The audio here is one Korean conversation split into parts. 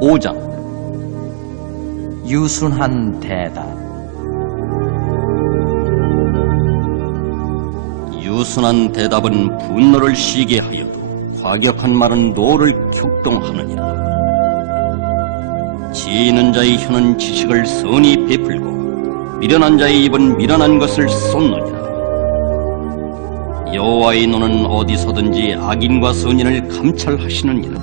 5장. 유순한 대답. 유순한 대답은 분노를 쉬게 하여도 과격한 말은 노를 격동하느니라. 지혜 있는 자의 혀는 지식을 선히 베풀고 미련한 자의 입은 미련한 것을 쏟느니라. 여호와의 눈은 어디서든지 악인과 선인을 감찰하시느니라.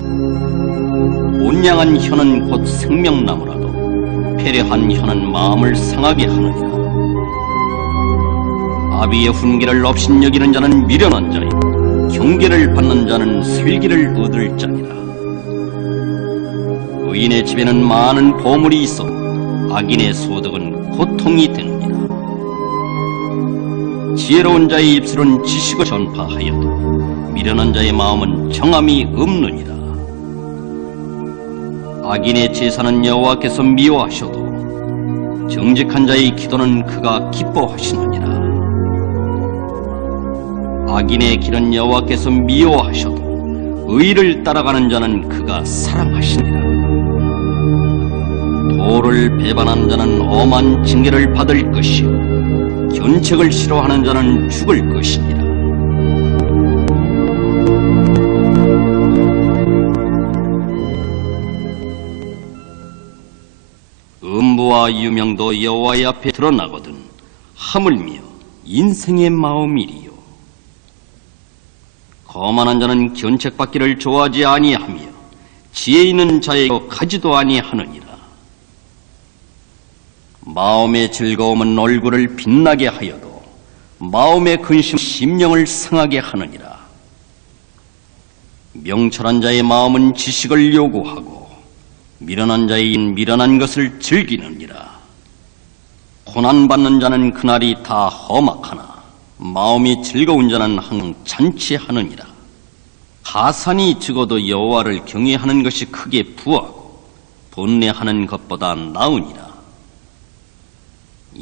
온양한 혀는 곧 생명나무라도 패례한 혀는 마음을 상하게 하느니라. 아비의 훈계를 업신여기는 자는 미련한 자요, 경계를 받는 자는 슬기를 얻을 자니라. 의인의 집에는 많은 보물이 있어 악인의 소득은 고통이 되느니라. 지혜로운 자의 입술은 지식을 전파하여도 미련한 자의 마음은 정함이 없느니라. 악인의 제사는 여호와께서 미워하셔도 정직한 자의 기도는 그가 기뻐하시느니라. 악인의 길은 여호와께서 미워하셔도 의를 따라가는 자는 그가 사랑하시니라. 도를 배반하는 자는 엄한 징계를 받을 것이요, 견책을 싫어하는 자는 죽을 것이니라. 음부와 유명도 여호와의 앞에 드러나거든 하물며 인생의 마음이리요. 거만한 자는 견책받기를 좋아하지 아니하며 지혜 있는 자에게 가지도 아니하느니라. 마음의 즐거움은 얼굴을 빛나게 하여도 마음의 근심은 심령을 상하게 하느니라. 명철한 자의 마음은 지식을 요구하고 미련한 자의 미련한 것을 즐기느니라. 고난받는 자는 그날이 다 험악하나 마음이 즐거운 자는 항상 잔치하느니라. 하산이 적어도 여호와를 경외하는 것이 크게 부하고 번뇌하는 것보다 나으니라.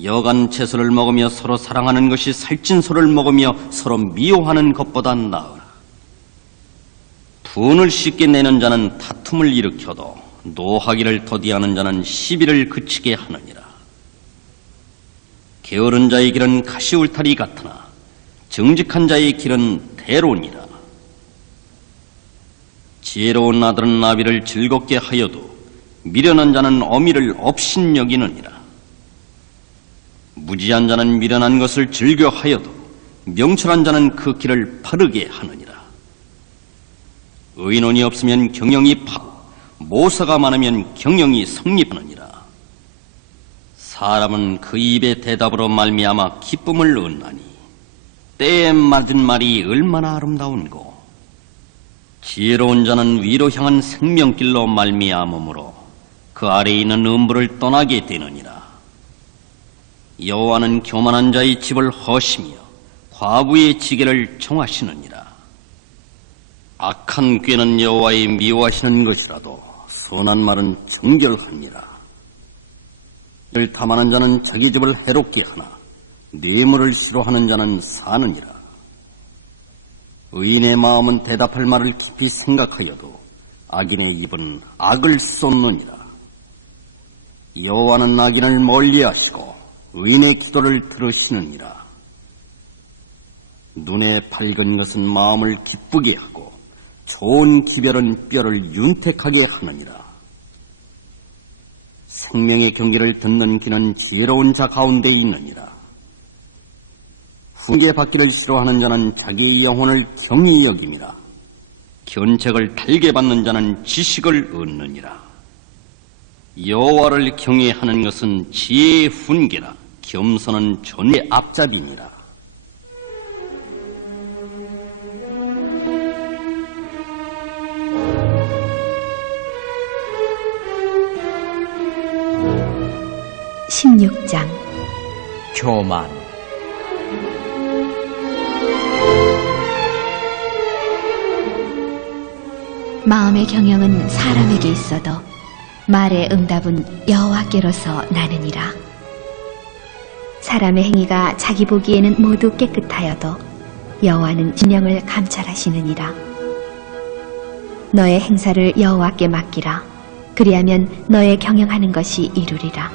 여간 채소를 먹으며 서로 사랑하는 것이 살찐 소를 먹으며 서로 미워하는 것보다 나으라. 분을 쉽게 내는 자는 다툼을 일으켜도 노하기를 더디하는 자는 시비를 그치게 하느니라. 게으른 자의 길은 가시울타리 같으나 정직한 자의 길은 대로니라. 지혜로운 아들은 나비를 즐겁게 하여도 미련한 자는 어미를 업신여기느니라. 무지한 자는 미련한 것을 즐겨 하여도 명철한 자는 그 길을 바르게 하느니라. 의논이 없으면 경영이 파고 모사가 많으면 경영이 성립하느니라. 사람은 그 입의 대답으로 말미암아 기쁨을 얻나니 때에 맞은 말이 얼마나 아름다운고. 지혜로운 자는 위로 향한 생명길로 말미암으므로 그 아래에 있는 음부를 떠나게 되느니라. 여호와는 교만한 자의 집을 허시며 과부의 지게를 정하시느니라. 악한 꾀는 여호와의 미워하시는 것이라도 선한 말은 정결합니다. 이를 탐하는 자는 자기 집을 해롭게 하나 뇌물을 싫어하는 자는 사느니라. 의인의 마음은 대답할 말을 깊이 생각하여도 악인의 입은 악을 쏟느니라. 여호와는 악인을 멀리하시고 의인의 기도를 들으시느니라. 눈에 밝은 것은 마음을 기쁘게 하고 좋은 기별은 뼈를 윤택하게 하느니라. 생명의 경계를 듣는 귀는 지혜로운 자 가운데 있느니라. 훈계받기를 싫어하는 자는 자기의 영혼을 경히 여김이라. 견책을 달게 받는 자는 지식을 얻느니라. 여호와를 경외하는 것은 지혜의 훈계라. 겸손은 존의 앞잡이니라. (16장) 교만. 마음의 경영은 사람에게 있어도 말의 응답은 여호와께로서 나느니라. 사람의 행위가 자기 보기에는 모두 깨끗하여도 여호와는 진영을 감찰하시느니라. 너의 행사를 여호와께 맡기라. 그리하면 너의 경영하는 것이 이루리라.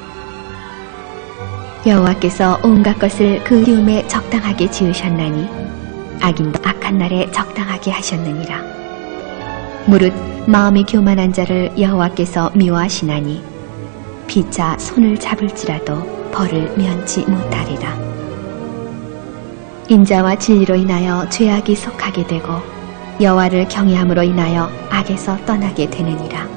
여호와께서 온갖 것을 그 지음에 적당하게 지으셨나니 악인도 악한 날에 적당하게 하셨느니라. 무릇 마음이 교만한 자를 여호와께서 미워하시나니 피차 손을 잡을지라도 벌을 면치 못하리라. 인자와 진리로 인하여 죄악이 속하게 되고 여호와를 경외함으로 인하여 악에서 떠나게 되느니라.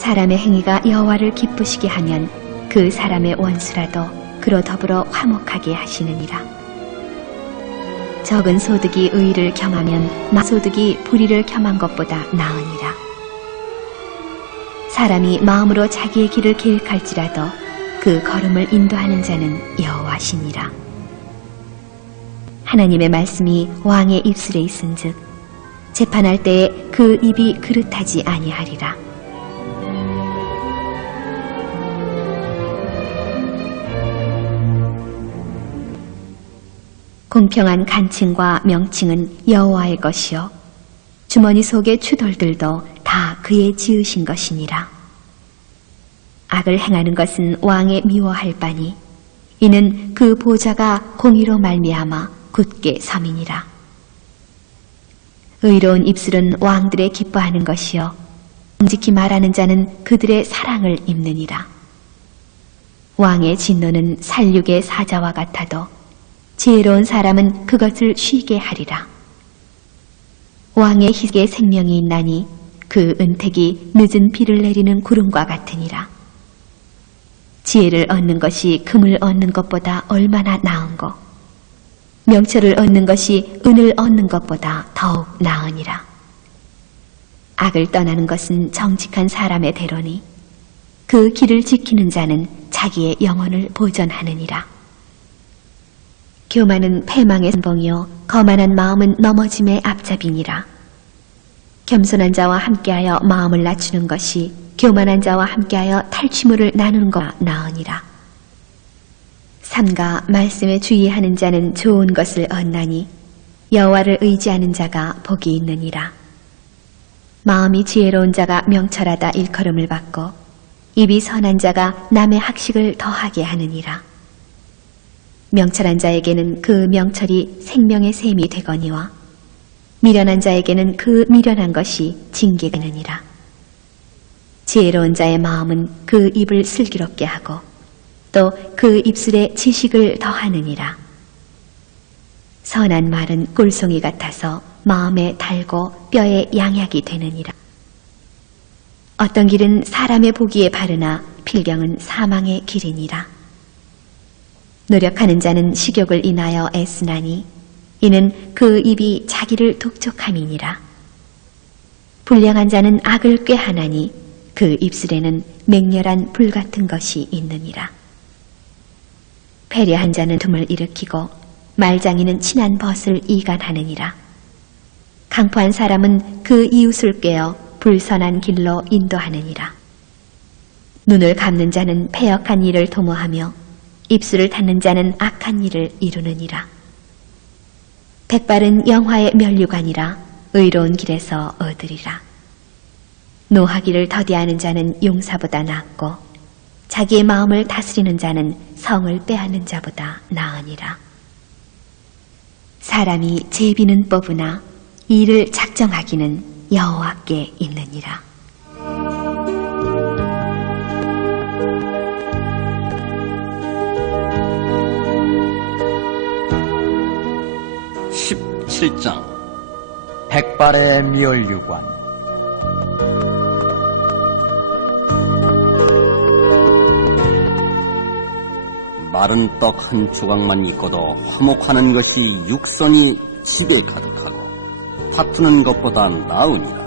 사람의 행위가 여호와를 기쁘시게 하면 그 사람의 원수라도 그로 더불어 화목하게 하시느니라. 적은 소득이 의를 겸하면 소득이 불의를 겸한 것보다 나으니라. 사람이 마음으로 자기의 길을 계획할지라도 그 걸음을 인도하는 자는 여호와시니라. 하나님의 말씀이 왕의 입술에 있은즉 재판할 때에 그 입이 그릇하지 아니하리라. 공평한 간칭과 명칭은 여호와의 것이요 주머니 속의 추돌들도 다 그의 지으신 것이니라. 악을 행하는 것은 왕의 미워할 바니 이는 그 보좌가 공의로 말미암아 굳게 섬이니라. 의로운 입술은 왕들의 기뻐하는 것이요 정직히 말하는 자는 그들의 사랑을 입느니라. 왕의 진노는 살육의 사자와 같아도 지혜로운 사람은 그것을 쉬게 하리라. 왕의 희생에 생명이 있나니 그 은택이 늦은 비를 내리는 구름과 같으니라. 지혜를 얻는 것이 금을 얻는 것보다 얼마나 나은고 명철을 얻는 것이 은을 얻는 것보다 더욱 나으니라. 악을 떠나는 것은 정직한 사람의 대로니 그 길을 지키는 자는 자기의 영혼을 보전하느니라. 교만은 패망의 선봉이요 거만한 마음은 넘어짐의 앞잡이니라. 겸손한 자와 함께하여 마음을 낮추는 것이 교만한 자와 함께하여 탈취물을 나누는 것과 나으니라. 삼가 말씀에 주의하는 자는 좋은 것을 얻나니 여호와를 의지하는 자가 복이 있느니라. 마음이 지혜로운 자가 명철하다 일컬음을 받고 입이 선한 자가 남의 학식을 더하게 하느니라. 명철한 자에게는 그 명철이 생명의 샘이 되거니와 미련한 자에게는 그 미련한 것이 징계가 되느니라. 지혜로운 자의 마음은 그 입을 슬기롭게 하고 또 그 입술에 지식을 더하느니라. 선한 말은 꿀송이 같아서 마음에 달고 뼈에 양약이 되느니라. 어떤 길은 사람의 보기에 바르나 필경은 사망의 길이니라. 노력하는 자는 식욕을 인하여 애쓰나니 이는 그 입이 자기를 독촉함이니라. 불량한 자는 악을 꾀하나니 그 입술에는 맹렬한 불 같은 것이 있느니라. 패려한 자는 둠을 일으키고 말장이는 친한 벗을 이간하느니라. 강포한 사람은 그 이웃을 꿰어 불선한 길로 인도하느니라. 눈을 감는 자는 패역한 일을 도모하며 입술을 닫는 자는 악한 일을 이루느니라. 백발은 영화의 면류관이라 의로운 길에서 얻으리라. 노하기를 더디하는 자는 용사보다 낫고 자기의 마음을 다스리는 자는 성을 빼앗는 자보다 나으니라. 사람이 제비는 뽑으나 이를 작정하기는 여호와께 있느니라. (17장) 백발의 미얼유관. 마른 떡 한 조각만 있고도 화목하는 것이 육선이 집에 가득하고 다투는 것보다 나으니라.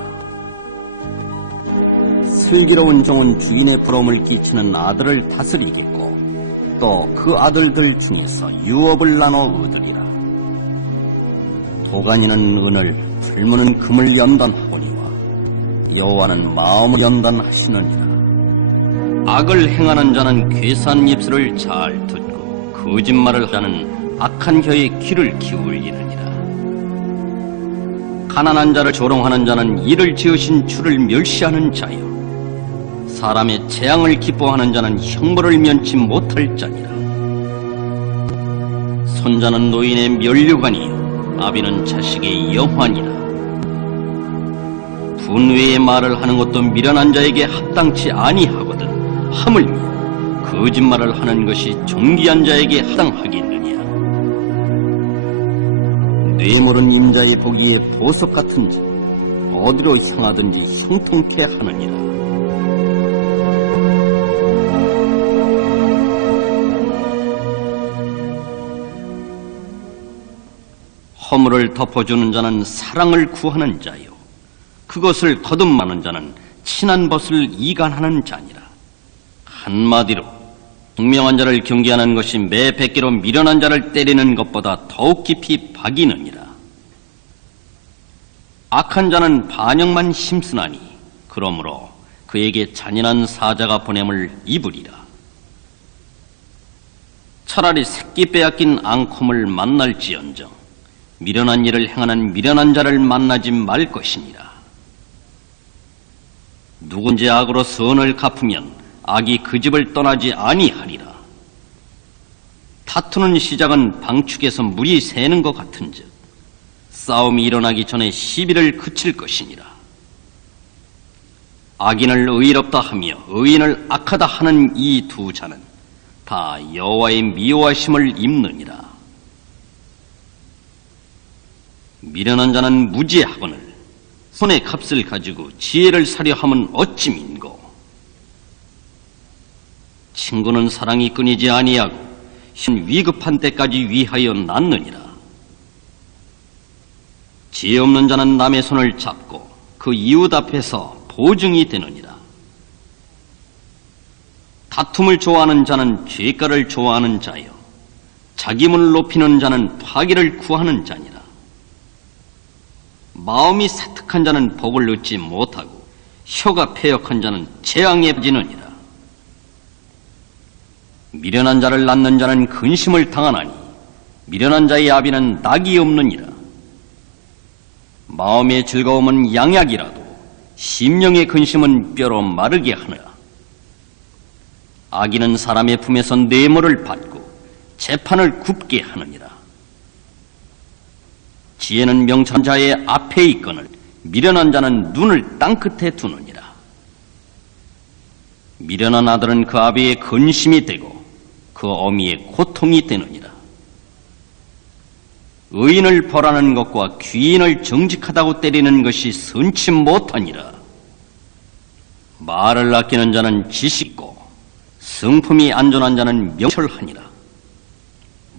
슬기로운 종은 주인의 부러움을 끼치는 아들을 다스리겠고 또 그 아들들 중에서 유업을 나눠 얻으리라. 도가니는 은을, 풀무는 금을 연단하거니와 여호와는 마음을 연단하시느니라. 악을 행하는 자는 괴산 입술을 잘 듣고 거짓말을 하는 악한 혀의 귀를 기울이느니라. 가난한 자를 조롱하는 자는 이를 지으신 주를 멸시하는 자요 사람의 재앙을 기뻐하는 자는 형벌을 면치 못할 자니라. 손자는 노인의 면류관이요 아비는 자식의 영환이라. 분외의 말을 하는 것도 미련한 자에게 합당치 아니하거든 하물며 거짓말을 하는 것이 존귀한 자에게 합당하겠느냐. 뇌물은 임자의 보기에 보석 같은지 어디로 향하든지 형통케 하느니라. 허물을 덮어주는 자는 사랑을 구하는 자요 그것을 거듭하는 자는 친한 벗을 이간하는 자니라. 한마디로 분명한 자를 경계하는 것이 매 100개로 미련한 자를 때리는 것보다 더욱 깊이 박이느니라. 악한 자는 반역만 힘쓰나니 그러므로 그에게 잔인한 사자가 보냄을 입으리라. 차라리 새끼 빼앗긴 앙콤을 만날지언정 미련한 일을 행하는 미련한 자를 만나지 말 것이니라. 누군지 악으로 선을 갚으면 악이 그 집을 떠나지 아니하리라. 다투는 시작은 방축에서 물이 새는 것 같은즉 싸움이 일어나기 전에 시비를 그칠 것이니라. 악인을 의롭다 하며 의인을 악하다 하는 이 두 자는 다 여호와의 미워하심을 입느니라. 미련한 자는 무지하거늘 손의 값을 가지고 지혜를 사려 함은 어찌 민고. 친구는 사랑이 끊이지 아니하고 현 위급한 때까지 위하여 낳느니라. 지혜 없는 자는 남의 손을 잡고 그 이웃 앞에서 보증이 되느니라. 다툼을 좋아하는 자는 죄가를 좋아하는 자요 자기문을 높이는 자는 파기를 구하는 자니라. 마음이 사특한 자는 복을 얻지 못하고 혀가 패역한 자는 재앙에 빠지느니라. 미련한 자를 낳는 자는 근심을 당하나니 미련한 자의 아비는 낙이 없느니라. 마음의 즐거움은 양약이라도 심령의 근심은 뼈로 마르게 하느라. 악인은 사람의 품에서 뇌물을 받고 재판을 굽게 하느니라. 지혜는 명철한 자의 앞에 있거늘 미련한 자는 눈을 땅끝에 두느니라. 미련한 아들은 그 아비의 근심이 되고 그 어미의 고통이 되느니라. 의인을 벌하는 것과 귀인을 정직하다고 때리는 것이 선치 못하니라. 말을 아끼는 자는 지식고 성품이 안전한 자는 명철하니라.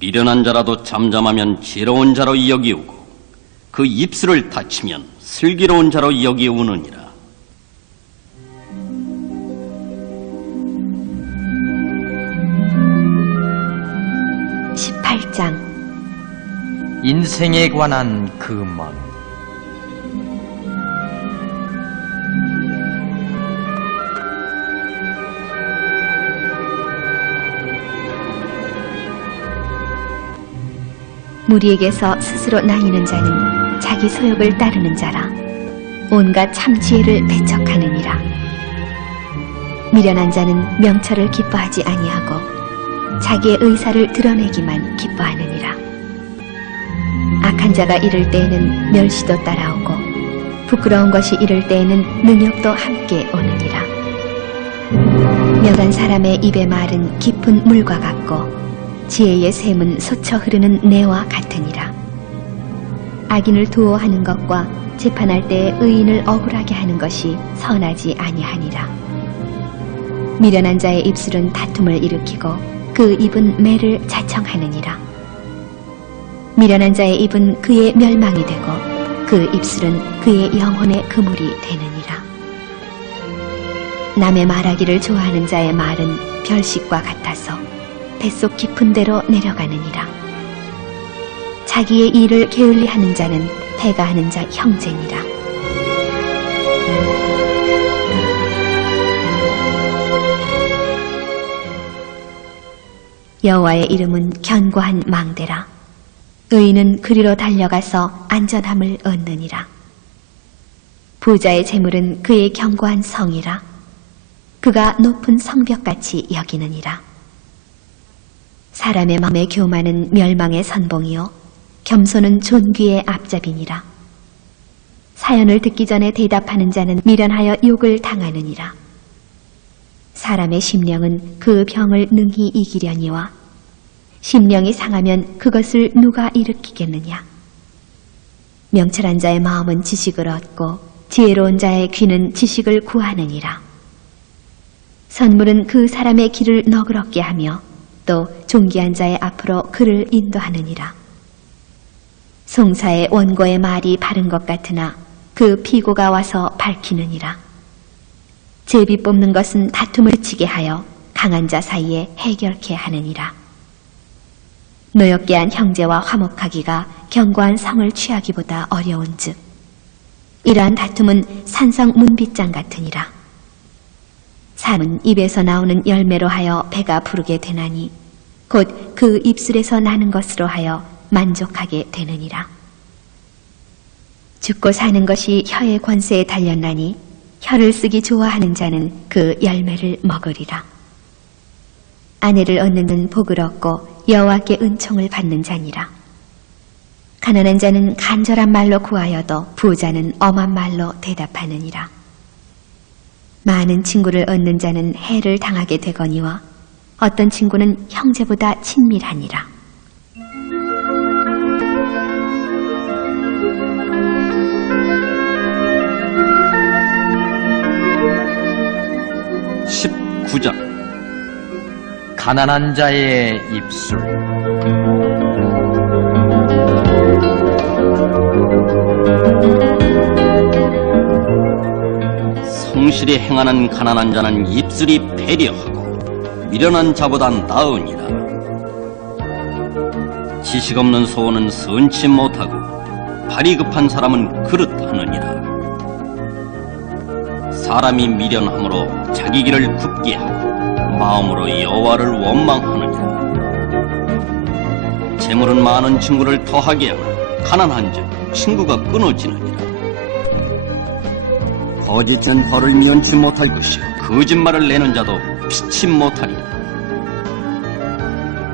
미련한 자라도 잠잠하면 지혜로운 자로 여기우고 그 입술을 닫히면 슬기로운 자로 여기우느니라. 인생에 관한 금언. 무리에게서 스스로 나뉘는 자는 자기 소욕을 따르는 자라 온갖 참지혜를 배척하느니라. 미련한 자는 명철을 기뻐하지 아니하고 자기의 의사를 드러내기만 기뻐하느니라. 악한 자가 이를 때에는 멸시도 따라오고 부끄러운 것이 이를 때에는 능욕도 함께 오느니라. 명한 사람의 입의 말은 깊은 물과 같고 지혜의 샘은 솟쳐 흐르는 내와 같으니라. 악인을 두어하는 것과 재판할 때 의인을 억울하게 하는 것이 선하지 아니하니라. 미련한 자의 입술은 다툼을 일으키고 그 입은 매를 자청하느니라. 미련한 자의 입은 그의 멸망이 되고 그 입술은 그의 영혼의 그물이 되느니라. 남의 말하기를 좋아하는 자의 말은 별식과 같아서 뱃속 깊은 데로 내려가느니라. 자기의 일을 게을리하는 자는 패가하는 자 형제니라. 여호와의 이름은 견고한 망대라. 의인은 그리로 달려가서 안전함을 얻느니라. 부자의 재물은 그의 견고한 성이라. 그가 높은 성벽같이 여기느니라. 사람의 마음에 교만은 멸망의 선봉이요 겸손은 존귀의 앞잡이니라. 사연을 듣기 전에 대답하는 자는 미련하여 욕을 당하느니라. 사람의 심령은 그 병을 능히 이기려니와 심령이 상하면 그것을 누가 일으키겠느냐. 명철한 자의 마음은 지식을 얻고 지혜로운 자의 귀는 지식을 구하느니라. 선물은 그 사람의 길을 너그럽게 하며 또 존귀한 자의 앞으로 그를 인도하느니라. 송사의 원고의 말이 바른 것 같으나 그 피고가 와서 밝히느니라. 제비 뽑는 것은 다툼을 그치게 하여 강한 자 사이에 해결케 하느니라. 노엽게 한 형제와 화목하기가 견고한 성을 취하기보다 어려운즉 이러한 다툼은 산성 문빗장 같으니라. 사람은 입에서 나오는 열매로 하여 배가 부르게 되나니 곧 그 입술에서 나는 것으로 하여 만족하게 되느니라. 죽고 사는 것이 혀의 권세에 달렸나니 혀를 쓰기 좋아하는 자는 그 열매를 먹으리라. 아내를 얻는 자는 복을 얻고 여호와께 은총을 받는 자니라. 가난한 자는 간절한 말로 구하여도 부자는 엄한 말로 대답하느니라. 많은 친구를 얻는 자는 해를 당하게 되거니와 어떤 친구는 형제보다 친밀하니라. (19장) 가난한 자의 입술. 성실히 행하는 가난한 자는 입술이 배려하고 미련한 자보다 나으니라. 지식 없는 소원은 선치 못하고 발이 급한 사람은 그릇하느니라. 사람이 미련함으로 자기 길을 굽게 하고 마음으로 여호와를 원망하느니라. 재물은 많은 친구를 더하게 하나 가난한즉 친구가 끊어지느니라. 거짓은 벌을 면치 못할 것이요 거짓말을 내는 자도 피치 못하리라.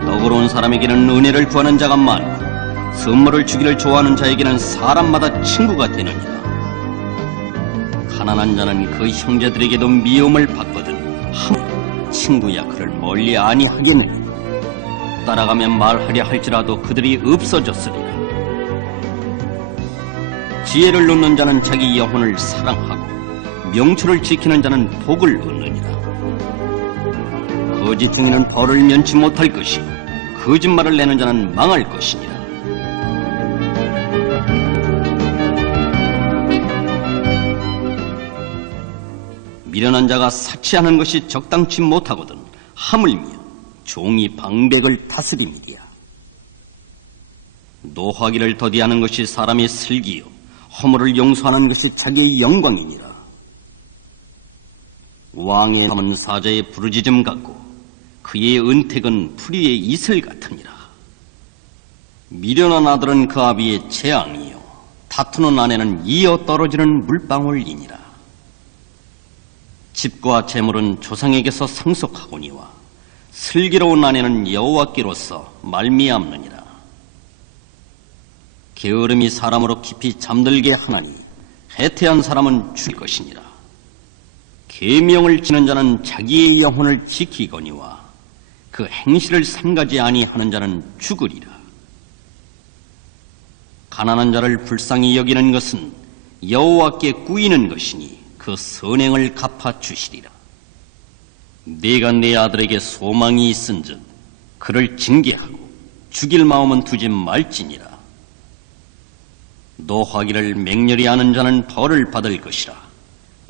너그러운 사람에게는 은혜를 구하는 자가 많고 선물을 주기를 좋아하는 자에게는 사람마다 친구가 되느니라. 가난한 자는 그 형제들에게도 미움을 받거든 친구야 그를 멀리 아니하겠느니 따라가면 말하려 할지라도 그들이 없어졌으리라. 지혜를 놓는 자는 자기 영혼을 사랑하고 명철을 지키는 자는 복을 얻느니라. 거짓 중에는 벌을 면치 못할 것이요 거짓말을 내는 자는 망할 것이니라. 미련한 자가 사치하는 것이 적당치 못하거든 하물며 종이 방백을 다스림이리야. 노하기를 더디하는 것이 사람의 슬기요 허물을 용서하는 것이 자기의 영광이니라. 왕의 함은 사자의 부르짖음 같고 그의 은택은 풀이의 이슬 같으니라. 미련한 아들은 그 아비의 재앙이요 다투는 아내는 이어 떨어지는 물방울이니라. 집과 재물은 조상에게서 상속하거니와 슬기로운 아내는 여호와께로서 말미암느니라. 게으름이 사람으로 깊이 잠들게 하나니 해태한 사람은 죽일 것이니라. 계명을 지는 자는 자기의 영혼을 지키거니와 그 행실을 삼가지 아니하는 자는 죽으리라. 가난한 자를 불쌍히 여기는 것은 여호와께 꾸이는 것이니 그 선행을 갚아주시리라. 네가 내 아들에게 소망이 있은즉 그를 징계하고 죽일 마음은 두지 말지니라. 노하기를 맹렬히 하는 자는 벌을 받을 것이라.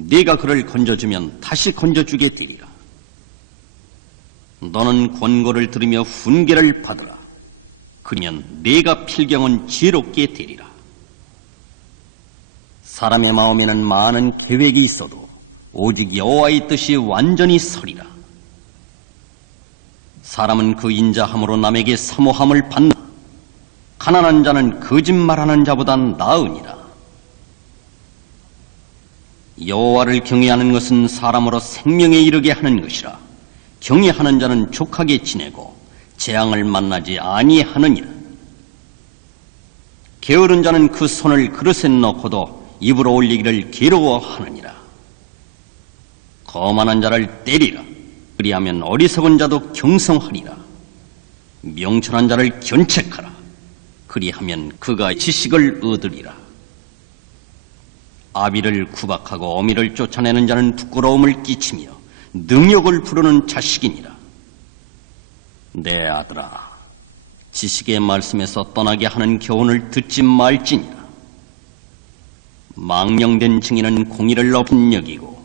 네가 그를 건져주면 다시 건져주게 되리라. 너는 권고를 들으며 훈계를 받으라. 그러면 네가 필경은 지혜롭게 되리라. 사람의 마음에는 많은 계획이 있어도 오직 여호와의 뜻이 완전히 서리라. 사람은 그 인자함으로 남에게 사모함을 받나 가난한 자는 거짓말하는 자보다 나으니라. 여호와를 경외하는 것은 사람으로 생명에 이르게 하는 것이라. 경외하는 자는 족하게 지내고 재앙을 만나지 아니하느니라. 게으른 자는 그 손을 그릇에 넣고도 입으로 올리기를 괴로워하느니라. 거만한 자를 때리라. 그리하면 어리석은 자도 경성하리라. 명철한 자를 견책하라. 그리하면 그가 지식을 얻으리라. 아비를 구박하고 어미를 쫓아내는 자는 부끄러움을 끼치며 능욕을 부르는 자식이니라. 내 아들아, 지식의 말씀에서 떠나게 하는 교훈을 듣지 말지니라. 망령된 증인은 공의를 없인 여기고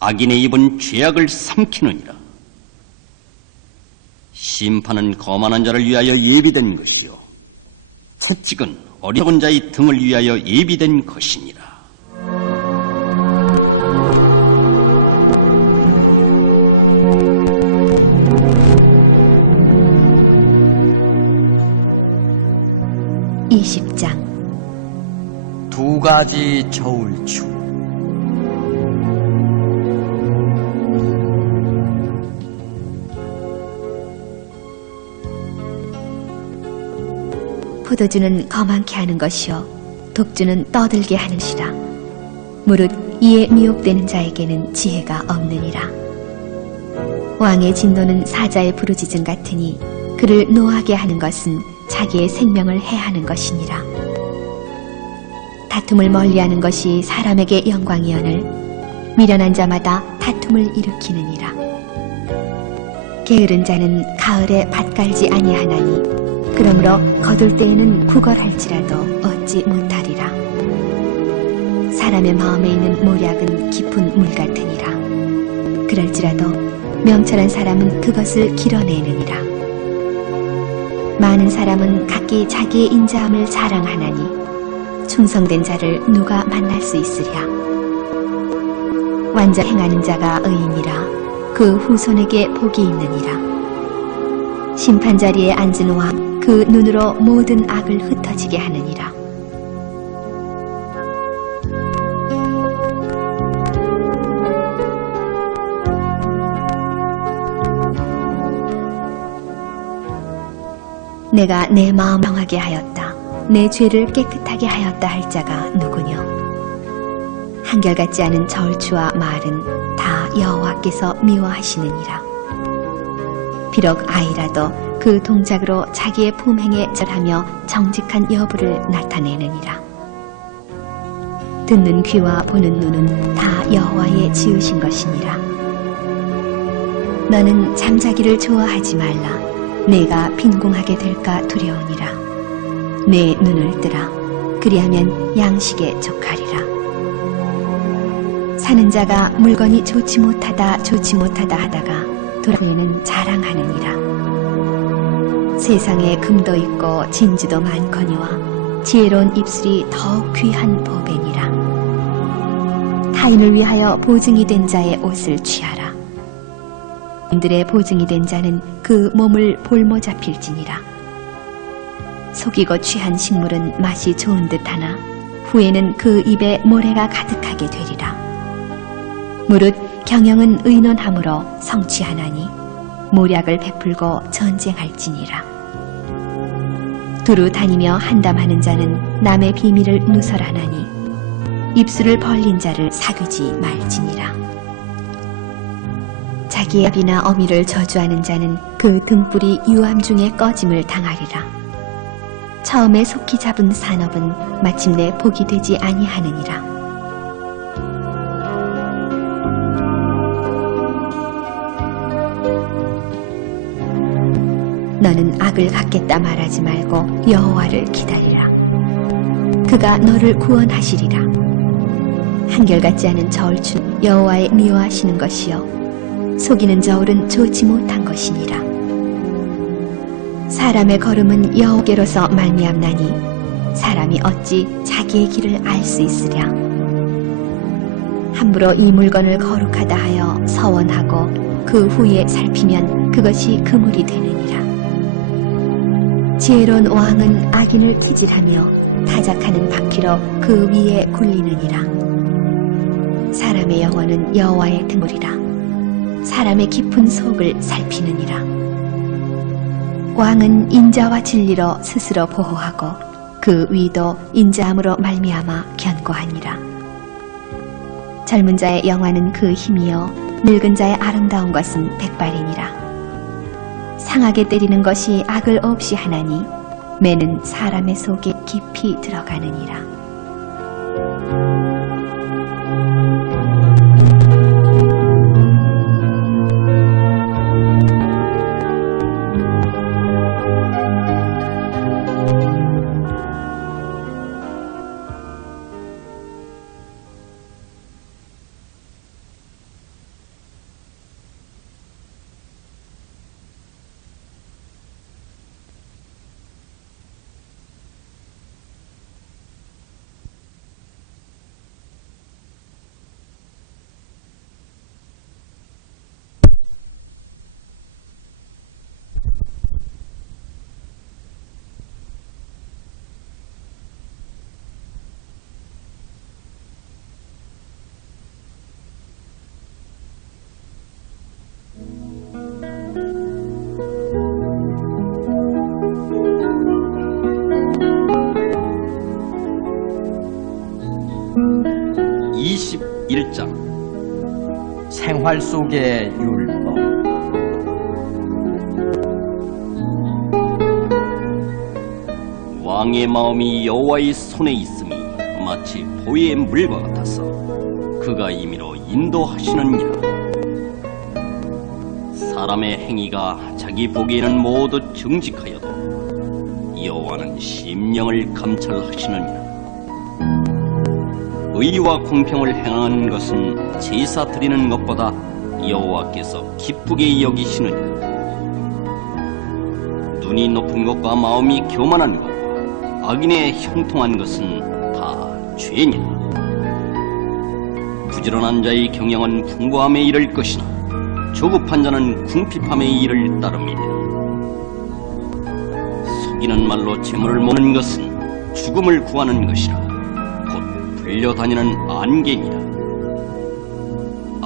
악인의 입은 죄악을 삼키느니라. 심판은 거만한 자를 위하여 예비된 것이요 채찍은 어리석은 자의 등을 위하여 예비된 것이니라. 두 가지 저울추. 포도주는 거만케 하는 것이요 독주는 떠들게 하는 시라. 무릇 이에 미혹되는 자에게는 지혜가 없느니라. 왕의 진노는 사자의 부르짖음 같으니 그를 노하게 하는 것은 자기의 생명을 해하는 것이니라. 다툼을 멀리하는 것이 사람에게 영광이오늘 미련한 자마다 다툼을 일으키느니라. 게으른 자는 가을에 밭 갈지 아니하나니 그러므로 거둘 때에는 구걸할지라도 얻지 못하리라. 사람의 마음에 있는 모략은 깊은 물 같으니라. 그럴지라도 명철한 사람은 그것을 길어내느니라. 많은 사람은 각기 자기의 인자함을 자랑하나니 충성된 자를 누가 만날 수 있으랴. 완전 행하는 자가 의인이라. 그 후손에게 복이 있느니라. 심판 자리에 앉은 왕 그 눈으로 모든 악을 흩어지게 하느니라. 내가 내 마음 명하게 하였다. 내 죄를 깨끗하게 하였다 할 자가 누구뇨? 한결같지 않은 저울추와 말은 다 여호와께서 미워하시느니라. 비록 아이라도 그 동작으로 자기의 품행에 절하며 정직한 여부를 나타내느니라. 듣는 귀와 보는 눈은 다 여호와의 지으신 것이니라. 너는 잠자기를 좋아하지 말라. 내가 빈궁하게 될까 두려우니라. 내 눈을 뜨라. 그리하면 양식에 족하리라. 사는 자가 물건이 좋지 못하다 하다가 돌아후에는 자랑하느니라. 세상에 금도 있고 진주도 많거니와 지혜로운 입술이 더욱 귀한 보배니라. 타인을 위하여 보증이 된 자의 옷을 취하라. 인들의 보증이 된 자는 그 몸을 볼모 잡힐지니라. 속이고 취한 식물은 맛이 좋은 듯하나 후에는 그 입에 모래가 가득하게 되리라. 무릇 경영은 의논함으로 성취하나니 모략을 베풀고 전쟁할지니라. 두루 다니며 한담하는 자는 남의 비밀을 누설하나니 입술을 벌린 자를 사귀지 말지니라. 자기의 아비나 어미를 저주하는 자는 그 등불이 유암 중에 꺼짐을 당하리라. 처음에 속히 잡은 산업은 마침내 복이 되지 아니하느니라. 너는 악을 갖겠다 말하지 말고 여호와를 기다리라. 그가 너를 구원하시리라. 한결같지 않은 저울추 여호와의 미워하시는 것이요 속이는 저울은 좋지 못한 것이니라. 사람의 걸음은 여호와께로서 말미암나니 사람이 어찌 자기의 길을 알 수 있으랴. 함부로 이 물건을 거룩하다 하여 서원하고 그 후에 살피면 그것이 그물이 되느니라. 지혜로운 왕은 악인을 키질하며 타작하는 바퀴로 그 위에 굴리느니라. 사람의 영혼은 여호와의 등불이라. 사람의 깊은 속을 살피느니라. 왕은 인자와 진리로 스스로 보호하고 그 위도 인자함으로 말미암아 견고하니라. 젊은 자의 영화는 그 힘이요 늙은 자의 아름다운 것은 백발이니라. 상하게 때리는 것이 악을 없이 하나니 매는 사람의 속에 깊이 들어가느니라. 생활 속의 율법. 왕의 마음이 여호와의 손에 있음이 마치 보의 물과 같아서 그가 임의로 인도하시느니라. 사람의 행위가 자기 보기에는 모두 정직하여도 여호와는 심령을 감찰하시느니라. 의와 공평을 행하는 것은 제사 드리는 것보다 여호와께서 기쁘게 여기시느니라. 눈이 높은 것과 마음이 교만한 것과 악인의 형통한 것은 다 죄니라. 부지런한 자의 경영은 풍부함에 이를 것이나 조급한 자는 궁핍함에 이를 따름이니라. 속이는 말로 재물을 모는 것은 죽음을 구하는 것이라. 불려다니는 안개니라.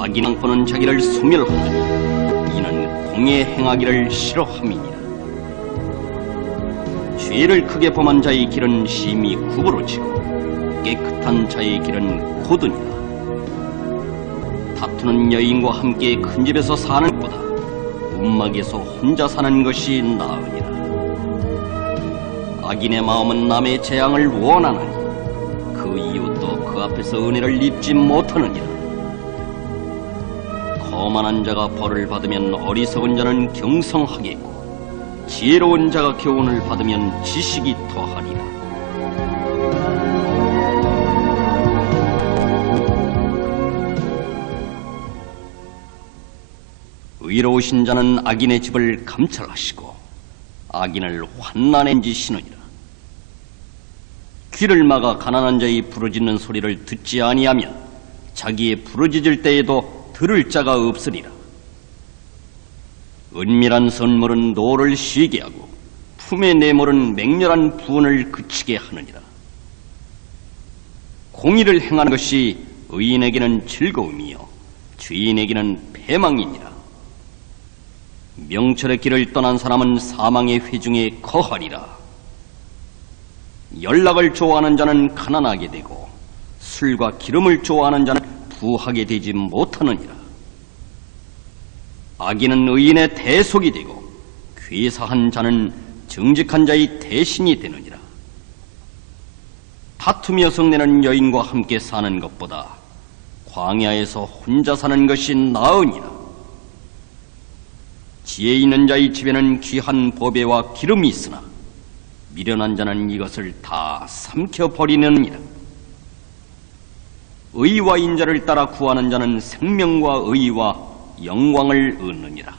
악인 왕포는 자기를 소멸하느니 이는 공의 행하기를 싫어함이니라. 죄를 크게 범한 자의 길은 심히 구부러지고 깨끗한 자의 길은 고드니라. 다투는 여인과 함께 큰 집에서 사는 것보다 움막에서 혼자 사는 것이 나으니라. 악인의 마음은 남의 재앙을 원하느니 그 이웃도 그 앞에서 은혜를 입지 못하느니라. 거만한 자가 벌을 받으면 어리석은 자는 경성하겠고 지혜로운 자가 교훈을 받으면 지식이 더하리라. 의로우신 자는 악인의 집을 감찰하시고 악인을 환난에 던지시느니라. 귀를 막아 가난한 자의 부르짖는 소리를 듣지 아니하면 자기의 부르짖을 때에도 들을 자가 없으리라. 은밀한 선물은 노를 쉬게 하고 품의 내물은 맹렬한 부원을 그치게 하느니라. 공의를 행하는 것이 의인에게는 즐거움이요 죄인에게는 패망이니라. 명철의 길을 떠난 사람은 사망의 회중에 거하리라. 연락을 좋아하는 자는 가난하게 되고 술과 기름을 좋아하는 자는 부하게 되지 못하느니라. 악인은 의인의 대속이 되고 괴사한 자는 정직한 자의 대신이 되느니라. 다투며 성내는 여인과 함께 사는 것보다 광야에서 혼자 사는 것이 나으니라. 지혜 있는 자의 집에는 귀한 보배와 기름이 있으나 미련한 자는 이것을 다 삼켜버리느니라. 의와 인자를 따라 구하는 자는 생명과 의와 영광을 얻느니라.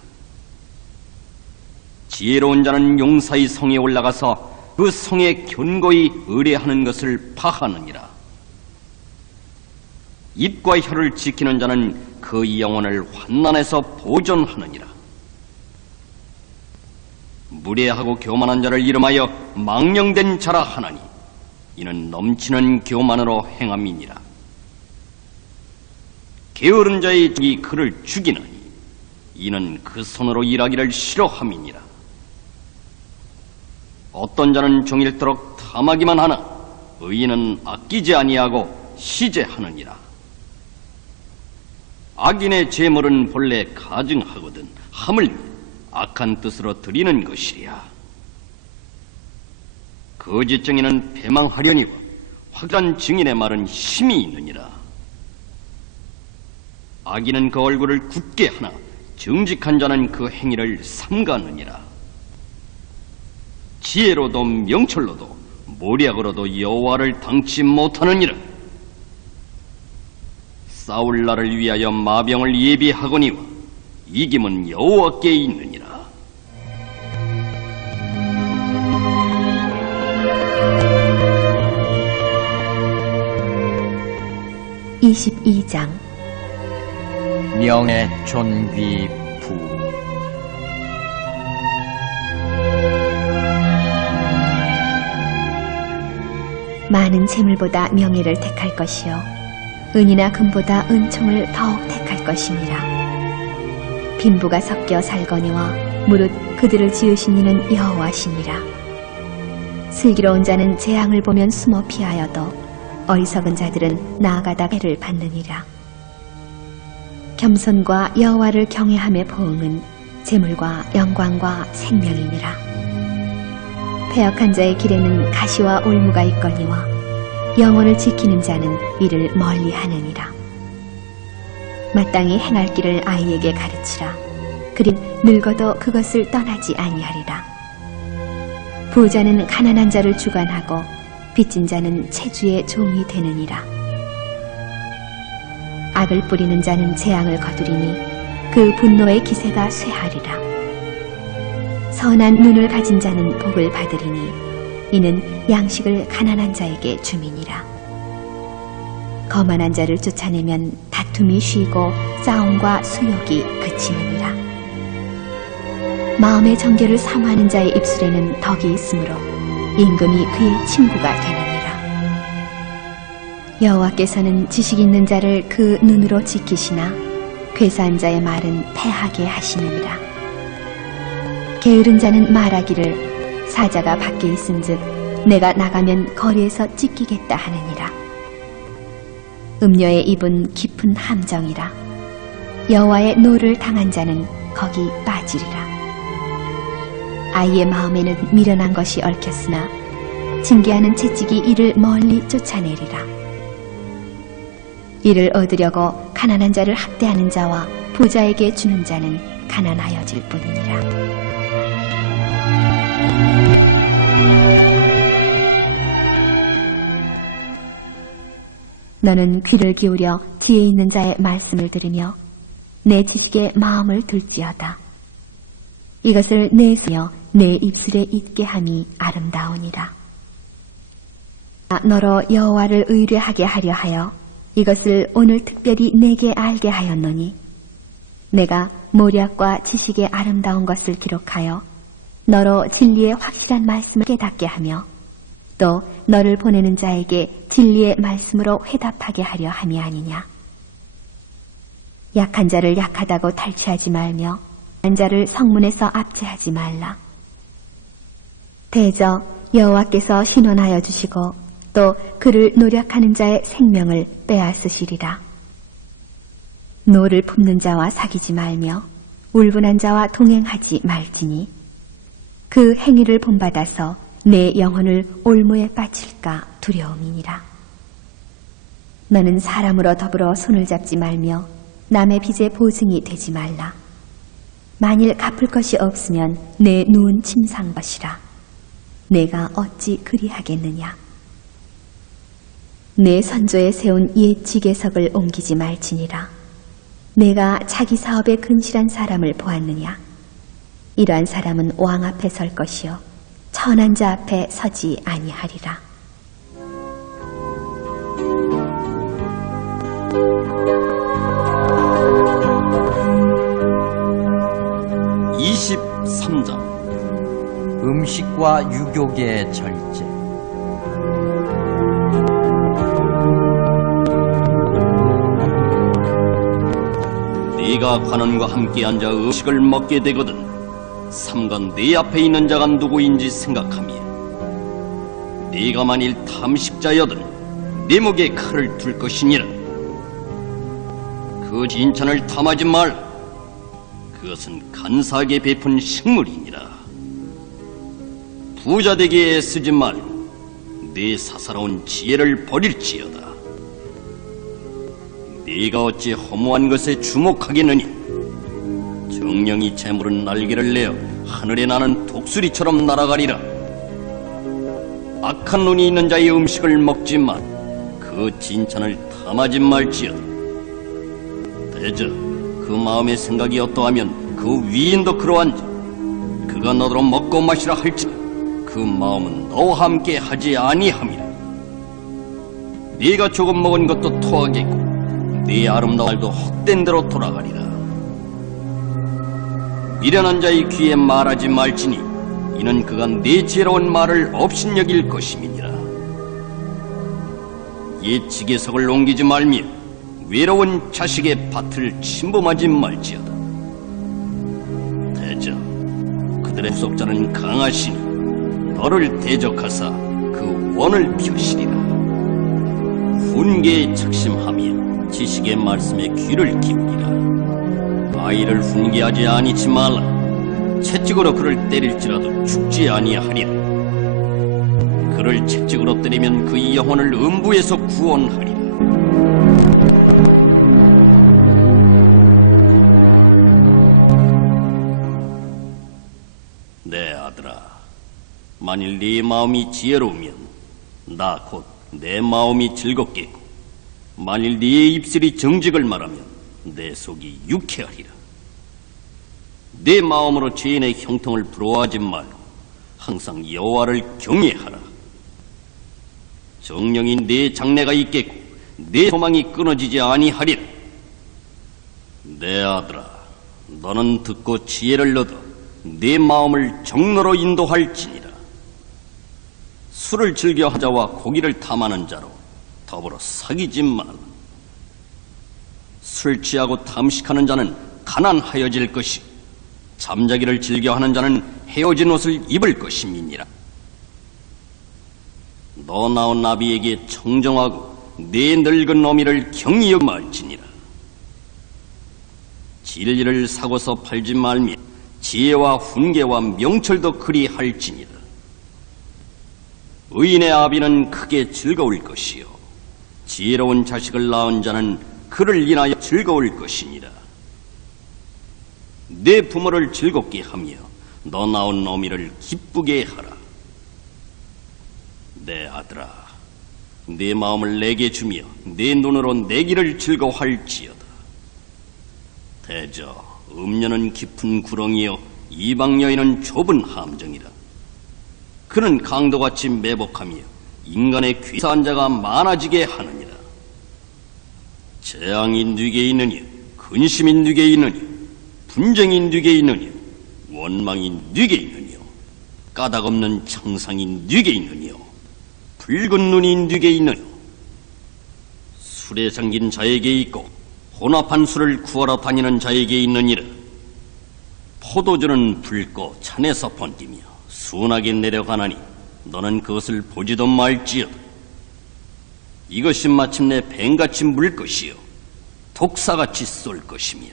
지혜로운 자는 용사의 성에 올라가서 그 성에 견고히 의뢰하는 것을 파하느니라. 입과 혀를 지키는 자는 그 영혼을 환난에서 보존하느니라. 무례하고 교만한 자를 이름하여 망령된 자라 하나니 이는 넘치는 교만으로 행함이니라. 게으른 자의 종이 그를 죽이나니 이는 그 손으로 일하기를 싫어함이니라. 어떤 자는 종일토록 탐하기만 하나 의인은 아끼지 아니하고 시제하느니라. 악인의 재물은 본래 가증하거든 하물며 악한 뜻으로 드리는 것이랴. 거짓증인은 패망하려니와 확실한 증인의 말은 힘이 있느니라. 악인은 그 얼굴을 굳게 하나 정직한 자는 그 행위를 삼가느니라. 지혜로도 명철로도 모략으로도 여호와를 당치 못하느니라. 싸울 날을 위하여 마병을 예비하거니와 이김은 여호와께 있느니라. (22장) 명예 존귀 부. 많은 재물보다 명예를 택할 것이요 은이나 금보다 은총을 더욱 택할 것이니라. 빈부가 섞여 살거니와 무릇 그들을 지으신 이는 여호와시니라. 슬기로운 자는 재앙을 보면 숨어 피하여도 어리석은 자들은 나아가다 해를 받느니라. 겸손과 여호와를 경외함의 보응은 재물과 영광과 생명이니라. 패역한 자의 길에는 가시와 올무가 있거니와 영혼을 지키는 자는 이를 멀리하느니라. 마땅히 행할 길을 아이에게 가르치라. 그린 늙어도 그것을 떠나지 아니하리라. 부자는 가난한 자를 주관하고 빚진 자는 체주의 종이 되느니라. 악을 뿌리는 자는 재앙을 거두리니 그 분노의 기세가 쇠하리라. 선한 눈을 가진 자는 복을 받으리니 이는 양식을 가난한 자에게 줌이니라. 거만한 자를 쫓아내면 다툼이 쉬고 싸움과 수욕이 그치느니라. 마음의 정결을 사모하는 자의 입술에는 덕이 있으므로 임금이 그의 친구가 되느니라. 여호와께서는 지식 있는 자를 그 눈으로 지키시나 괴사한 자의 말은 패하게 하시느니라. 게으른 자는 말하기를 사자가 밖에 있은즉 내가 나가면 거리에서 찢기겠다 하느니라. 음녀의 입은 깊은 함정이라. 여호와의 노를 당한 자는 거기 빠지리라. 아이의 마음에는 미련한 것이 얽혔으나 징계하는 채찍이 이를 멀리 쫓아내리라. 이를 얻으려고 가난한 자를 학대하는 자와 부자에게 주는 자는 가난하여질 뿐이니라. 너는 귀를 기울여 뒤에 있는 자의 말씀을 들으며 내 지식에 마음을 둘지어다. 이것을 내 손이여 내 입술에 있게 함이 아름다우니라. 너로 여호와를 의뢰하게 하려 하여 이것을 오늘 특별히 내게 알게 하였노니 내가 모략과 지식의 아름다운 것을 기록하여 너로 진리의 확실한 말씀을 깨닫게 하며 또 너를 보내는 자에게 진리의 말씀으로 회답하게 하려 함이 아니냐. 약한 자를 약하다고 탈취하지 말며 한 자를 성문에서 압제하지 말라. 대저 여호와께서 신원하여 주시고 또 그를 노력하는 자의 생명을 빼앗으시리라. 노를 품는 자와 사귀지 말며 울분한 자와 동행하지 말지니 그 행위를 본받아서 내 영혼을 올무에 빠칠까 두려움이니라. 너는 사람으로 더불어 손을 잡지 말며 남의 빚에 보증이 되지 말라. 만일 갚을 것이 없으면 내 누운 침상 것이라. 내가 어찌 그리하겠느냐. 내 선조에 세운 옛 지계석을 옮기지 말지니라. 내가 자기 사업에 근실한 사람을 보았느냐. 이러한 사람은 왕 앞에 설 것이요 천한 자 앞에 서지 아니하리라. (23장) 음식과 유욕의 절제. 네가 관원과 함께 앉아 음식을 먹게 되거든 삼가 네 앞에 있는 자가 누구인지 생각하며 네가 만일 탐식자여든 네 목에 칼을 둘 것이니라. 그 진찬을 탐하지 말라. 그것은 간사하게 베푼 식물이니라. 부자 되기에 애쓰지 말고 네 사사로운 지혜를 버릴지어다. 네가 어찌 허무한 것에 주목하겠느냐. 정령이 재물은 날개를 내어 하늘에 나는 독수리처럼 날아가리라. 악한 눈이 있는 자의 음식을 먹지 마. 그 진찬을 탐하지 말지어다. 대저 그 마음의 생각이 어떠하면 그 위인도 그러한지 그가 너더러 먹고 마시라 할지라 그 마음은 너와 함께 하지 아니함이라. 네가 조금 먹은 것도 토하겠고 네 아름다운 말도 헛된 대로 돌아가리라. 미련한 자의 귀에 말하지 말지니 이는 그가 네 지혜로운 말을 업신여길 것임이니라. 옛 지게석을 옮기지 말며 외로운 자식의 밭을 침범하지 말지어다. 대저 그들의 후속자는 강하시니 너를 대적하사 그 원을 펴시리라. 훈계에 착심하며 지식의 말씀에 귀를 기울이라. 아이를 훈계하지 아니치 말라. 채찍으로 그를 때릴지라도 죽지 아니하리라. 그를 채찍으로 때리면 그의 영혼을 음부에서 구원하리라. 내 아들아, 만일 네 마음이 지혜로우면 나 곧 내 마음이 즐겁겠고 만일 네 입술이 정직을 말하면 내 속이 유쾌하리라. 내 마음으로 죄인의 형통을 부러워하지 말고 항상 여호와를 경외하라. 정령이 네 장래가 있겠고 네 소망이 끊어지지 아니하리라. 내 아들아, 너는 듣고 지혜를 얻어 네 마음을 정로로 인도할지니라. 술을 즐겨 하자와 고기를 탐하는 자로 더불어 사귀지 말라. 술 취하고 탐식하는 자는 가난하여질 것이 잠자기를 즐겨하는 자는 헤어진 옷을 입을 것임이니라. 너 낳은 나비에게 청정하고 네 늙은 어미를 경히 여겨 말지니라. 진리를 사고서 팔지 말며 지혜와 훈계와 명철도 그리 할지니라. 의인의 아비는 크게 즐거울 것이요 지혜로운 자식을 낳은 자는 그를 인하여 즐거울 것이니라. 내 부모를 즐겁게 하며 너 낳은 어미를 기쁘게 하라. 내 아들아, 내 마음을 내게 주며 내 눈으로 내 길을 즐거워할지어다. 대저 음녀는 깊은 구렁이요 이방 여인은 좁은 함정이라. 그는 강도같이 매복하며 인간의 귀사한 자가 많아지게 하느니라. 재앙이 네게 있느냐, 근심이 네게 있느냐, 분쟁이 네게 있느냐, 원망이 네게 있느냐, 까닭없는 창상이 네게 있느냐, 붉은 눈이 네게 있느냐. 술에 잠긴 자에게 있고 혼합한 술을 구하러 다니는 자에게 있느니라. 포도주는 붉고 찬에서 번기며 순하게 내려가나니 너는 그것을 보지도 말지어다. 이것이 마침내 뱀같이 물 것이요 독사같이 쏠 것이며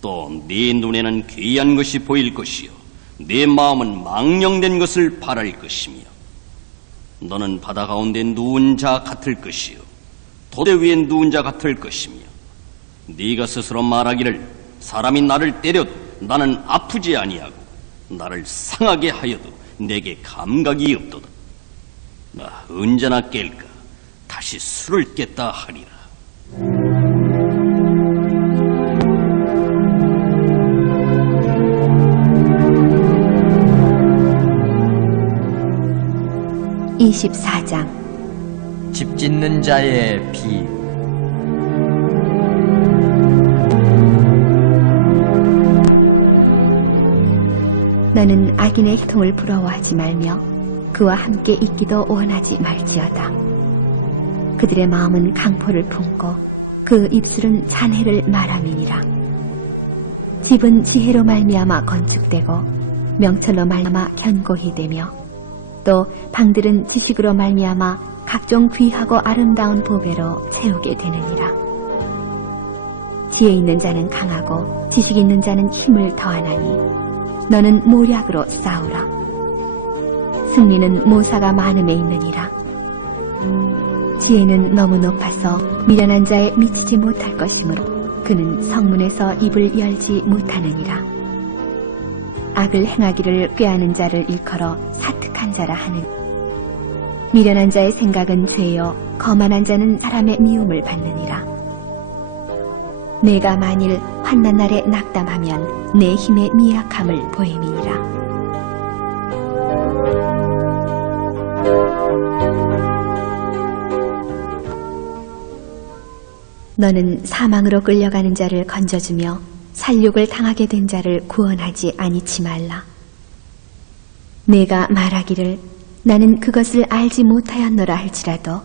또 네 눈에는 괴이한 것이 보일 것이요 네 마음은 망령된 것을 바랄 것이며 너는 바다 가운데 누운 자 같을 것이요 도대 위에 누운 자 같을 것이며 네가 스스로 말하기를 사람이 나를 때려도 나는 아프지 아니하고 나를 상하게 하여도 내게 감각이 없도다. 나 언제나 깰까 다시 술을 깼다 하리라. (24장) 집 짓는 자의 비. 너는 악인의 형통을 부러워하지 말며 그와 함께 있기도 원하지 말지어다. 그들의 마음은 강포를 품고 그 입술은 산해를 말함이니라. 집은 지혜로 말미암아 건축되고 명철로 말미암아 견고히 되며 또 방들은 지식으로 말미암아 각종 귀하고 아름다운 보배로 세우게 되느니라. 지혜 있는 자는 강하고 지식 있는 자는 힘을 더하나니 너는 모략으로 싸우라. 승리는 모사가 많음에 있느니라. 지혜는 너무 높아서 미련한 자에 미치지 못할 것이므로 그는 성문에서 입을 열지 못하느니라. 악을 행하기를 꾀하는 자를 일컬어 사특한 자라 하느니 미련한 자의 생각은 죄요 거만한 자는 사람의 미움을 받느니라. 내가 만일 환난 날에 낙담하면 내 힘의 미약함을 보임이니라. 너는 사망으로 끌려가는 자를 건져주며 살육을 당하게 된 자를 구원하지 아니치 말라. 내가 말하기를 나는 그것을 알지 못하였노라 할지라도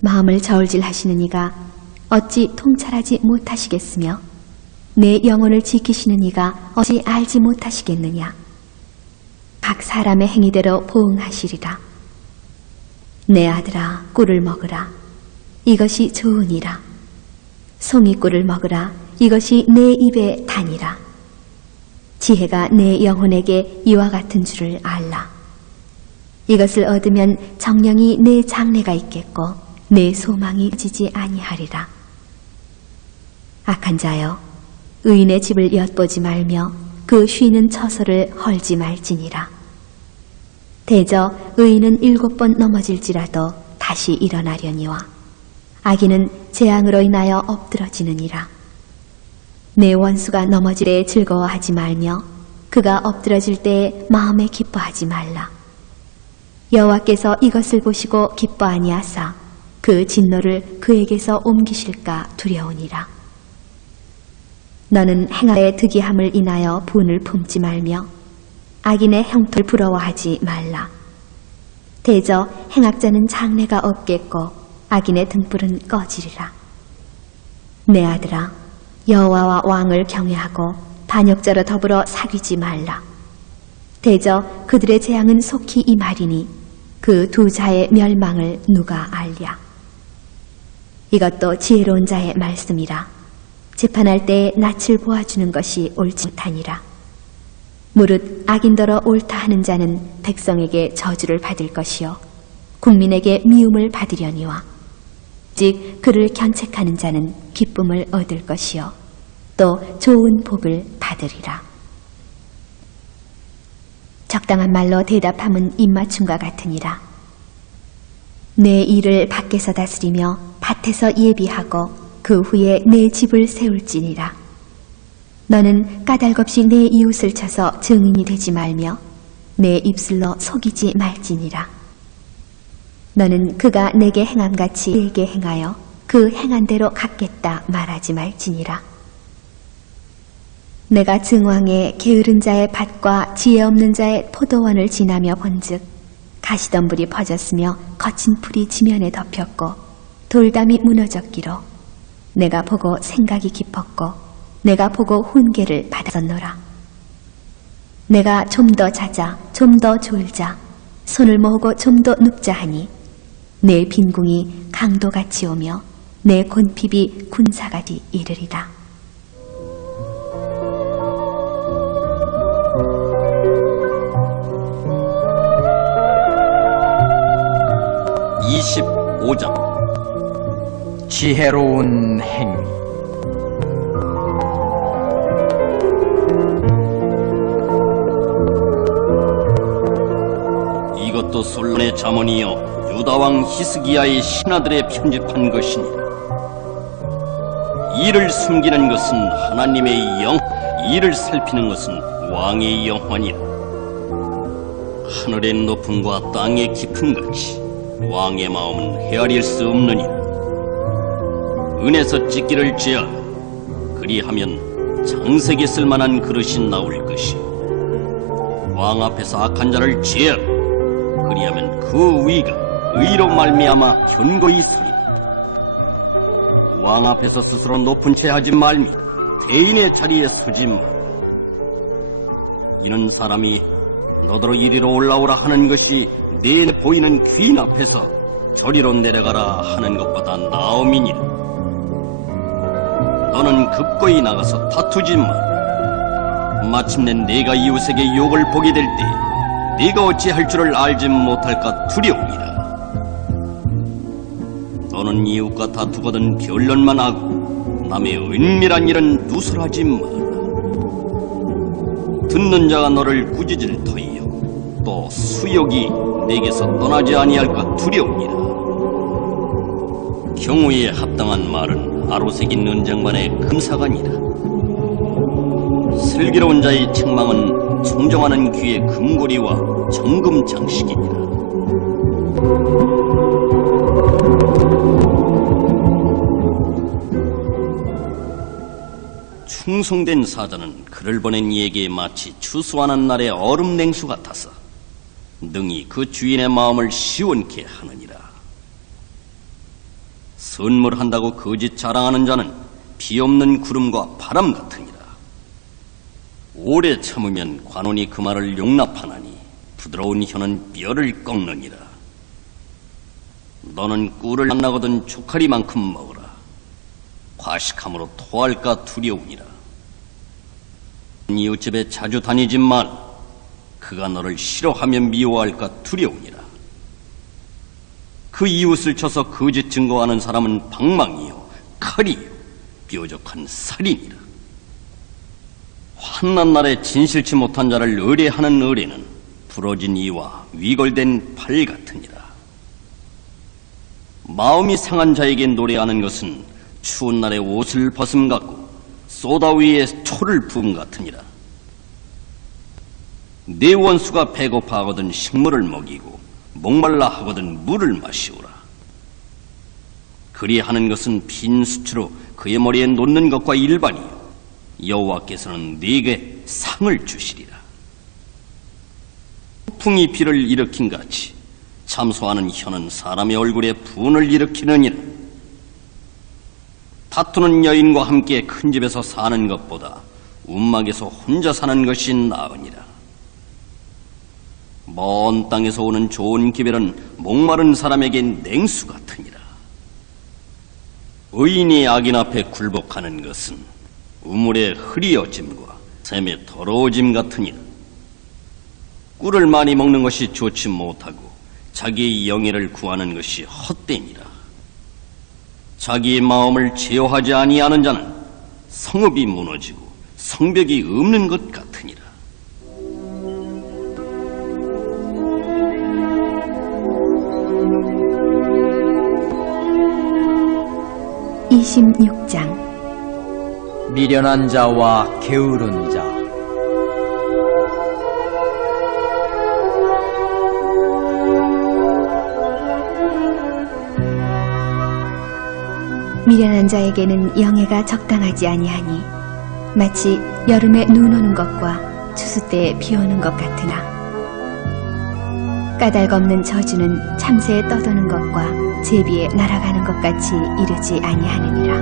마음을 저울질하시는 이가 어찌 통찰하지 못하시겠으며 내 영혼을 지키시는 이가 어찌 알지 못하시겠느냐. 각 사람의 행위대로 보응하시리라. 내 아들아 꿀을 먹으라. 이것이 좋으니라. 송이꿀을 먹으라. 이것이 내 입에 다니라. 지혜가 내 영혼에게 이와 같은 줄을 알라. 이것을 얻으면 정령이 내 장래가 있겠고 내 소망이 지지 아니하리라. 악한 자여 의인의 집을 엿보지 말며 그 쉬는 처소를 헐지 말지니라. 대저 의인은 7번 넘어질지라도 다시 일어나려니와 악인은 재앙으로 인하여 엎드러지느니라. 내 원수가 넘어질 때에 즐거워하지 말며 그가 엎드러질 때에 마음에 기뻐하지 말라. 여호와께서 이것을 보시고 기뻐 아니하사 그 진노를 그에게서 옮기실까 두려우니라. 너는 행악의 득이함을 인하여 분을 품지 말며 악인의 형통을 부러워하지 말라. 대저 행악자는 장래가 없겠고 악인의 등불은 꺼지리라. 내 아들아 여호와와 왕을 경외하고 반역자로 더불어 사귀지 말라. 대저 그들의 재앙은 속히 임하리니 그 두 자의 멸망을 누가 알랴. 이것도 지혜로운 자의 말씀이라. 재판할 때에 낯을 보아주는 것이 옳지 못하니라. 무릇 악인더러 옳다 하는 자는 백성에게 저주를 받을 것이요 국민에게 미움을 받으려니와 즉 그를 견책하는 자는 기쁨을 얻을 것이요 또 좋은 복을 받으리라. 적당한 말로 대답함은 입맞춤과 같으니라. 내 일을 밖에서 다스리며 밭에서 예비하고 그 후에 내 집을 세울지니라. 너는 까닭없이 내 이웃을 쳐서 증인이 되지 말며 내 입술로 속이지 말지니라. 너는 그가 내게 행함같이 내게 행하여 그 행한 대로 갚겠다 말하지 말지니라. 내가 증왕의 게으른 자의 밭과 지혜 없는 자의 포도원을 지나며 본즉 가시덤불이 퍼졌으며 거친 풀이 지면에 덮였고 돌담이 무너졌기로 내가 보고 생각이 깊었고 내가 보고 훈계를 받았노라. 내가 좀 더 자자 좀 더 졸자 손을 모으고 좀 더 눕자 하니 내 빈궁이 강도같이 오며 내 곤핍이 군사같이 이르리라. (25장) 지혜로운 행위. 이것도 솔로몬의 잠언이요 유다왕 히스기야의 신하들의 편집한 것이니라. 이를 숨기는 것은 하나님의 영, 이를 살피는 것은 왕의 영화니라. 하늘의 높음과 땅의 깊음같이 왕의 마음은 헤아릴 수 없느니라. 은에서 찢기를 제하라. 그리하면 장색이 쓸만한 그릇이 나올 것이요 왕 앞에서 악한 자를 제하라. 그리하면 그 위가 의로 말미암아 견고히 서리라. 왕 앞에서 스스로 높은 채 하지 말며 대인의 자리에 서지 말라. 이는 사람이 너더러 이리로 올라오라 하는 것이 내 보이는 귀인 앞에서 저리로 내려가라 하는 것보다 나음이니라. 너는 급거이 나가서 다투지 마라. 마침내 내가 이웃에게 욕을 보게 될 때 네가 어찌할 줄을 알지 못할까 두려우니라. 너는 이웃과 다투거든 변론만 하고 남의 은밀한 일은 누설하지 마라. 듣는 자가 너를 꾸짖을 터이요 또 수욕이 내게서 떠나지 아니할까 두려우니라. 경우에 합당한 말은 아로새긴 은쟁반의 금사관이라. 슬기로운 자의 책망은 청정하는 귀의 금고리와 정금 장식이니라. 충성된 사자는 그를 보낸 이에게 마치 추수하는 날의 얼음 냉수 같아서 능히 그 주인의 마음을 시원케 하느니라. 선물한다고 거짓 자랑하는 자는 비 없는 구름과 바람 같으니라. 오래 참으면 관원이 그 말을 용납하나니 부드러운 혀는 뼈를 꺾느니라. 너는 꿀을 만나거든 조카리만큼 먹어라. 과식함으로 토할까 두려우니라. 이웃집에 자주 다니지 말라. 그가 너를 싫어하며 미워할까 두려우니라. 그 이웃을 쳐서 거짓 증거하는 사람은 방망이요 칼이요 뾰족한 살이니라. 환난 날에 진실치 못한 자를 의뢰하는 의뢰는 부러진 이와 위골된 팔 같으니라. 마음이 상한 자에게 노래하는 것은 추운 날에 옷을 벗음 같고 소다 위에 초를 부음 같으니라. 내 원수가 배고파 하거든 식물을 먹이고 목말라 하거든 물을 마시오라. 그리하는 것은 빈 수치로 그의 머리에 놓는 것과 일반이요 여호와께서는 네게 상을 주시리라. 폭풍이 비를 일으킨 같이 참소하는 혀는 사람의 얼굴에 분을 일으키느니라. 다투는 여인과 함께 큰 집에서 사는 것보다 움막에서 혼자 사는 것이 나으니라. 먼 땅에서 오는 좋은 기별은 목마른 사람에게 냉수 같으니라. 의인이 악인 앞에 굴복하는 것은 우물의 흐리어짐과 샘의 더러워짐 같으니라. 꿀을 많이 먹는 것이 좋지 못하고 자기의 영예를 구하는 것이 헛되니라. 자기의 마음을 제어하지 아니하는 자는 성읍이 무너지고 성벽이 없는 것 같으니라. (26장) 미련한 자와 게으른 자. 미련한 자에게는 영예가 적당하지 아니하니 마치 여름에 눈 오는 것과 추수 때에 비 오는 것 같으나 까닭없는 저주는 참새에 떠도는 것과 제비에 날아가는 것 같이 이르지 아니하느니라.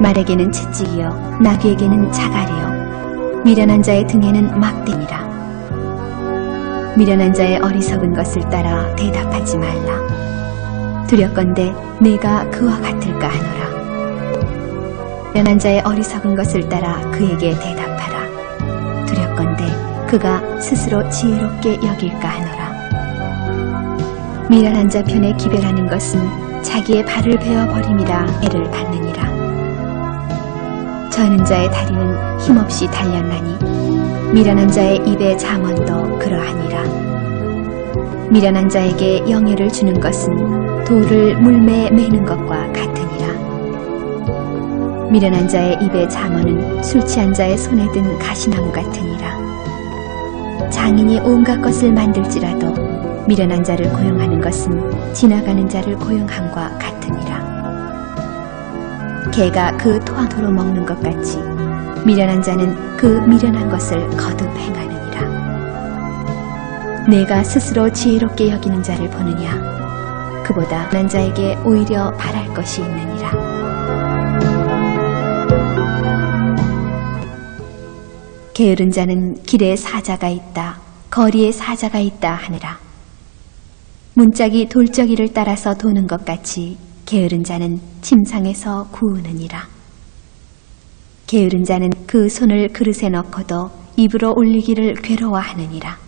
말에게는 채찍이요 나귀에게는 자갈이요 미련한 자의 등에는 막대니라. 미련한 자의 어리석은 것을 따라 대답하지 말라. 두렵건대 내가 그와 같을까 하노라. 미련한 자의 어리석은 것을 따라 그에게 대답하라. 두렵건대 그가 스스로 지혜롭게 여길까 하노라. 미련한 자 편에 기별하는 것은 자기의 발을 베어버림이라 애를 받느니라. 저는 자의 다리는 힘없이 달렸나니 미련한 자의 입의 잠언도 그러하니라. 미련한 자에게 영예를 주는 것은 돌을 물매에 매는 것과 같으니라. 미련한 자의 입의 잠언은 술 취한 자의 손에 든 가시나무 같으니라. 장인이 온갖 것을 만들지라도 미련한 자를 고용하는 것은 지나가는 자를 고용함과 같으니라. 개가 그 토도로 먹는 것 같이 미련한 자는 그 미련한 것을 거듭 행하느니라. 내가 스스로 지혜롭게 여기는 자를 보느냐? 그보다 난 자에게 오히려 바랄 것이 있느니라. 게으른 자는 길에 사자가 있다, 거리에 사자가 있다 하느라. 문짝이 돌적이를 따라서 도는 것 같이 게으른 자는 침상에서 구우느니라. 게으른 자는 그 손을 그릇에 넣고도 입으로 올리기를 괴로워하느니라.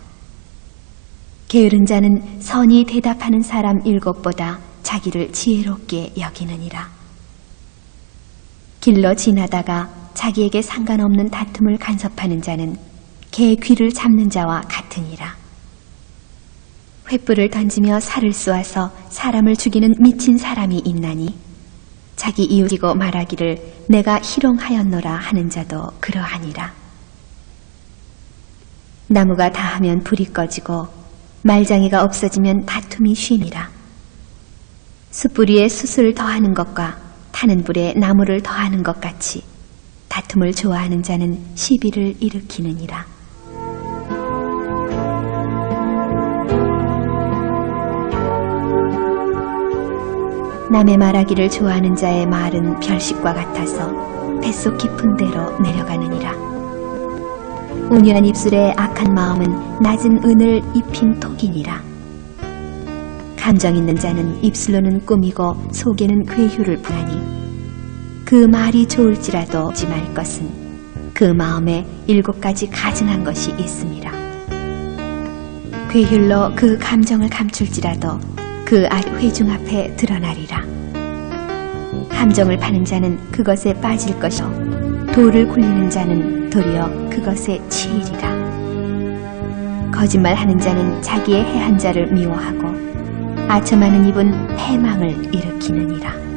게으른 자는 선히 대답하는 사람 7보다 자기를 지혜롭게 여기느니라. 길로 지나다가 자기에게 상관없는 다툼을 간섭하는 자는 개 귀를 잡는 자와 같으니라. 횃불을 던지며 살을 쏘아서 사람을 죽이는 미친 사람이 있나니 자기 이웃이고 말하기를 내가 희롱하였노라 하는 자도 그러하니라. 나무가 다하면 불이 꺼지고 말장이가 없어지면 다툼이 쉬니라. 숯불위에 숯을 더하는 것과 타는 불에 나무를 더하는 것 같이 다툼을 좋아하는 자는 시비를 일으키느니라. 남의 말하기를 좋아하는 자의 말은 별식과 같아서 뱃속 깊은 데로 내려가느니라. 온유한 입술에 악한 마음은 낮은 은을 입힌 톡이니라. 감정 있는 자는 입술로는 꾸미고 속에는 괴휴를 부하니 그 말이 좋을지라도 하지 말 것은 그 마음에 7가지 가증한 것이 있음이라. 괴휼로 그 감정을 감출지라도 그 회중 앞에 드러나리라. 함정을 파는 자는 그것에 빠질 것이요 돌을 굴리는 자는 도리어 그것에 치이리라. 거짓말하는 자는 자기의 해한 자를 미워하고 아첨하는 입은 패망을 일으키느니라.